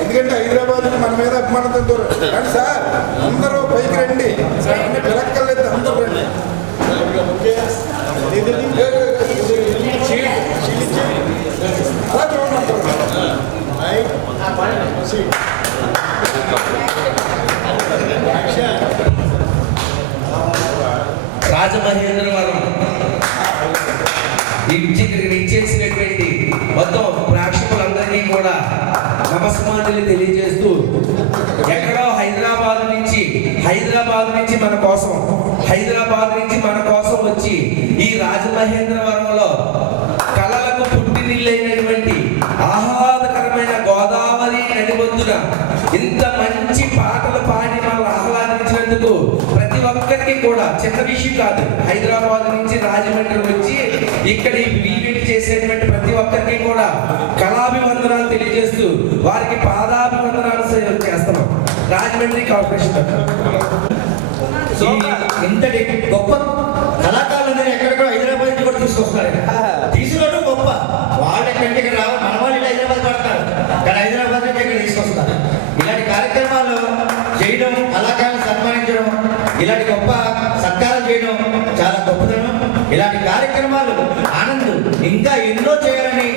ఎందుకంటే హైదరాబాద్ మన మీద అభిమానంతో రండి సార్, అందరూ పైకి రండి, పిలక్కర్లేదు, అందరూ రండి. రాజమహేంద్రవరం ఇచ్చేసినటువంటి మొత్తం ప్రేక్షకులందరికీ కూడా నమస్కారాలు తెలియజేస్తూ, ఎక్కడో హైదరాబాద్ నుంచి మన కోసం వచ్చి ఈ రాజమహేంద్రవరంలో కళలకు పుట్టినిల్లైనటువంటి ఆహ్లాదకరమైన గోదావరి నడిబొద్దున ఇంత మంచి పాటలు పాడి మనం ఆహ్లాదించినందుకు ప్రతి ఒక్కరికి కూడా చిన్న విషయం కాదు. హైదరాబాద్ నుంచి రాజమండ్రి వచ్చి ఇక్కడ ఈవెంట్ చేసేటువంటి ప్రతి ఒక్కరికి కూడా కళాభివందనాలు తెలియజేస్తూ వారికి పాదాభివందనాలు చేస్తున్నాం రాజమండ్రి కార్పొరేషన్. ఇంతటి గొప్ప కళాకారులందరూ ఎక్కడెక్కడ హైదరాబాద్ నుంచి కూడా తీసుకొస్తారు. తీసుకురావడం గొప్ప, వాళ్ళ కంటే ఇక్కడ రావాలి, మన వాళ్ళు హైదరాబాద్ పడతారు కానీ హైదరాబాద్ నుంచి ఇక్కడ తీసుకొస్తారు. ఇలాంటి కార్యక్రమాలు చేయడం, కళాకారులను సన్మానించడం, ఇలాంటి గొప్ప సత్కారం చేయడం చాలా గొప్పదనం. ఇలాంటి కార్యక్రమాలు ఆనంద్ ఇంకా ఎన్నో చేయాలని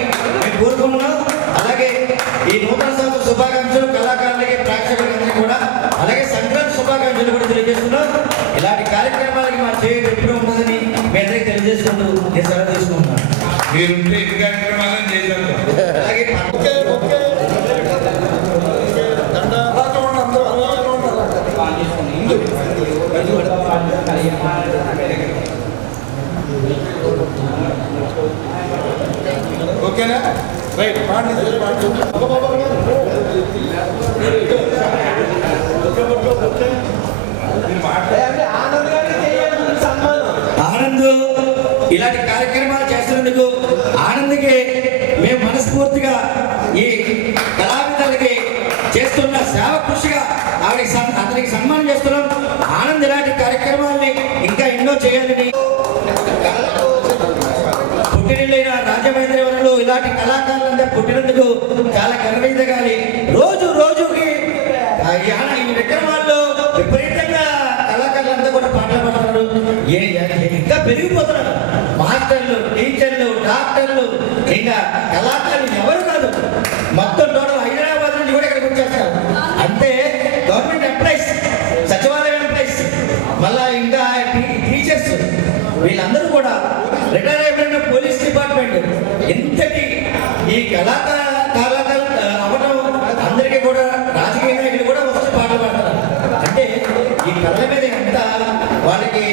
మేము కోరుకుంటున్నాం. అలాగే ఈ నూతన సంవత్సర శుభాకాంక్షలు కళాకారులకి, ప్రేక్షకులందరికీ కూడా, అలాగే సంక్రాంతి శుభాకాంక్షలు కూడా తెలియజేస్తున్నాం. ఇలాంటి కార్యక్రమాలకి మా చేయడం ఎప్పుడూ ఉంటుందని మీ అందరికీ తెలియజేసుకుంటూ నేను సెలవు తీసుకుంటున్నాను. మీరుంటే ఎన్ని కార్యక్రమాలను చేశారు. అలాగే ఓకేనా, రైట్. ఆనంద్ ఇలాంటి కార్యక్రమాలు చేస్తున్నందుకు ఆనంద్కి మేము మనస్ఫూర్తిగా ఈ కళావిధులకి చేస్తున్న సేవ కృషిగా అతనికి సన్మానం చేస్తున్నాం. ఆనంద్ ఇలాంటి కార్యక్రమాలని ఇంకా ఎన్నో చేయాలని, పుట్టినిల్లైన రాజమహేంద్రవరంలో ఇలాంటి కళాకారులందరూ పుట్టినందుకు చాలా గర్వించగాలి. రోజుకి ఈ విక్రమాల్లో విపరీతంగా కళాకారులంతా కూడా పాటలు పాడుతున్నారు. ఇంకా పెరిగిపోతున్నారు. మాస్టర్లు, టీచర్లు, డాక్టర్లు, ఇంకా కళాకారులు ఎవరు కాదు, మొత్తం టోటల్ హైదరాబాద్ నుంచి కూడా ఇక్కడికి వచ్చేస్తారు. అంటే గవర్నమెంట్ ఎంప్లాయీస్, సచివాలయం ఎంప్లాయీస్, మళ్ళా ఇంకా టీచర్స్, వీళ్ళందరూ కూడా రిటైర్ అయిపోయిన పోలీస్ డిపార్ట్మెంట్, ఇంతటి ఈ కళాకారులు అవ్వడం అందరికీ కూడా రాజకీయ నాయకులు కూడా వచ్చి పాటలు పాడతారు. అంటే ఈ కళల మీద ఎంత వాళ్ళకి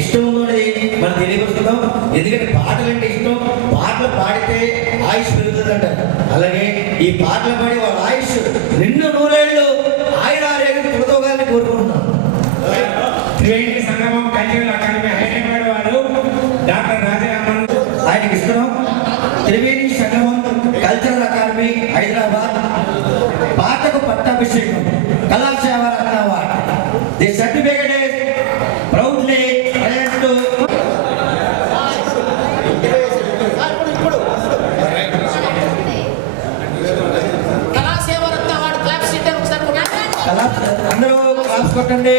ఇష్టం ఉందో అనేది మనం తెలియపరుస్తున్నాం. ఎందుకంటే పాటలు అంటే ఇష్టం, పాటలు పాడితే ఆయుష్ పెరుగుతుందంట. అలాగే ఈ పాటలు పాడి వాళ్ళ ఆయుష్ నిన్ను నూరేళ్ళు ఆయన ఆరోగ్యం కోరుకుంటున్నాం. త్రివేణి సంగమం కల్చరల్ అకాడమీ హైదరాబాద్ వారు డాక్టర్ రాజారామన్ ఆయనకి ఇస్తున్నాం. త్రివేణి సంగమం కల్చరల్ అకాడమీ హైదరాబాద్ పాటకు పట్టాభిషేకం Kalaseva Ratna award. The certificate is proudly present to Kalaseva Ratna award. Claps ఇద్దాం ఒకసారి. అందరూ క్లాప్స్ కొట్టండి.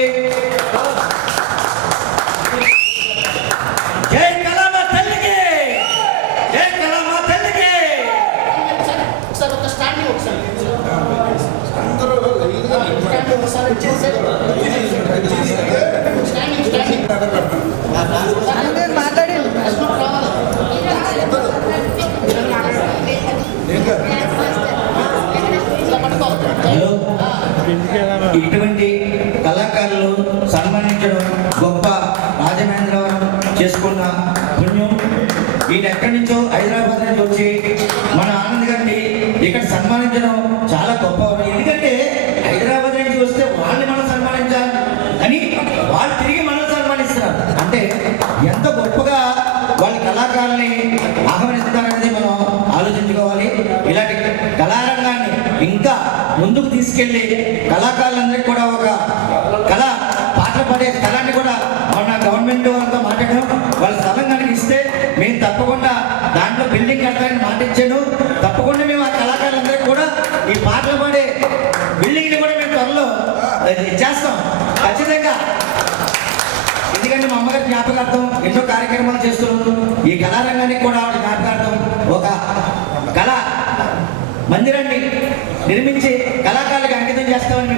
జై కళామ తల్లికి, జై కళామ తల్లికి. Standing standing hello. ఇటువంటి కళాకారులు సన్మానించడం గొప్ప రాజమహేంద్రవరం చేసుకున్న పుణ్యం. ఈయన ఎక్కడి నుంచో హైదరాబాద్ నుంచి వచ్చి మన ఆనంద్ గారిని ఇక్కడ సన్మానించడం చాలా గొప్ప. ఎందుకంటే హైదరాబాద్ నుంచి వస్తే వాళ్ళని మనం సన్మానించాలి అని వాళ్ళు తిరిగి మనం సన్మానిస్తున్నారు అంటే ఎంత గొప్పగా వాళ్ళ కళాకారుల్ని ఆహ్వానిస్తారనేది మనం ఆలోచించుకోవాలి. ఇలాంటి కళారంగాన్ని ఇంకా ముందుకు తీసుకెళ్లి కళాకారులందరికీ కూడా ఒక కళ పాటలు పాడే స్థలాన్ని కూడా మన గవర్నమెంట్ వాళ్ళతో మాట్లాడడం, వాళ్ళ స్థలం కనుక ఇస్తే మేము తప్పకుండా దాంట్లో బిల్డింగ్ కట్టాలని మాట ఇచ్చాను. తప్పకుండా మేము ఆ కళాకారులందరికీ కూడా ఈ పాటలు పాడే బిల్డింగ్ని కూడా మేము త్వరలో చేస్తాం ఖచ్చితంగా. ఎందుకంటే మా అమ్మగారి జ్ఞాపకార్థం ఎన్నో కార్యక్రమాలు చేస్తున్నాం. ఈ కళారంగానికి కూడా ఆవిడ జ్ఞాపకార్థం ఒక కళ మందిరాన్ని నిర్మించి కళాకారులకు అంకితం చేస్తామని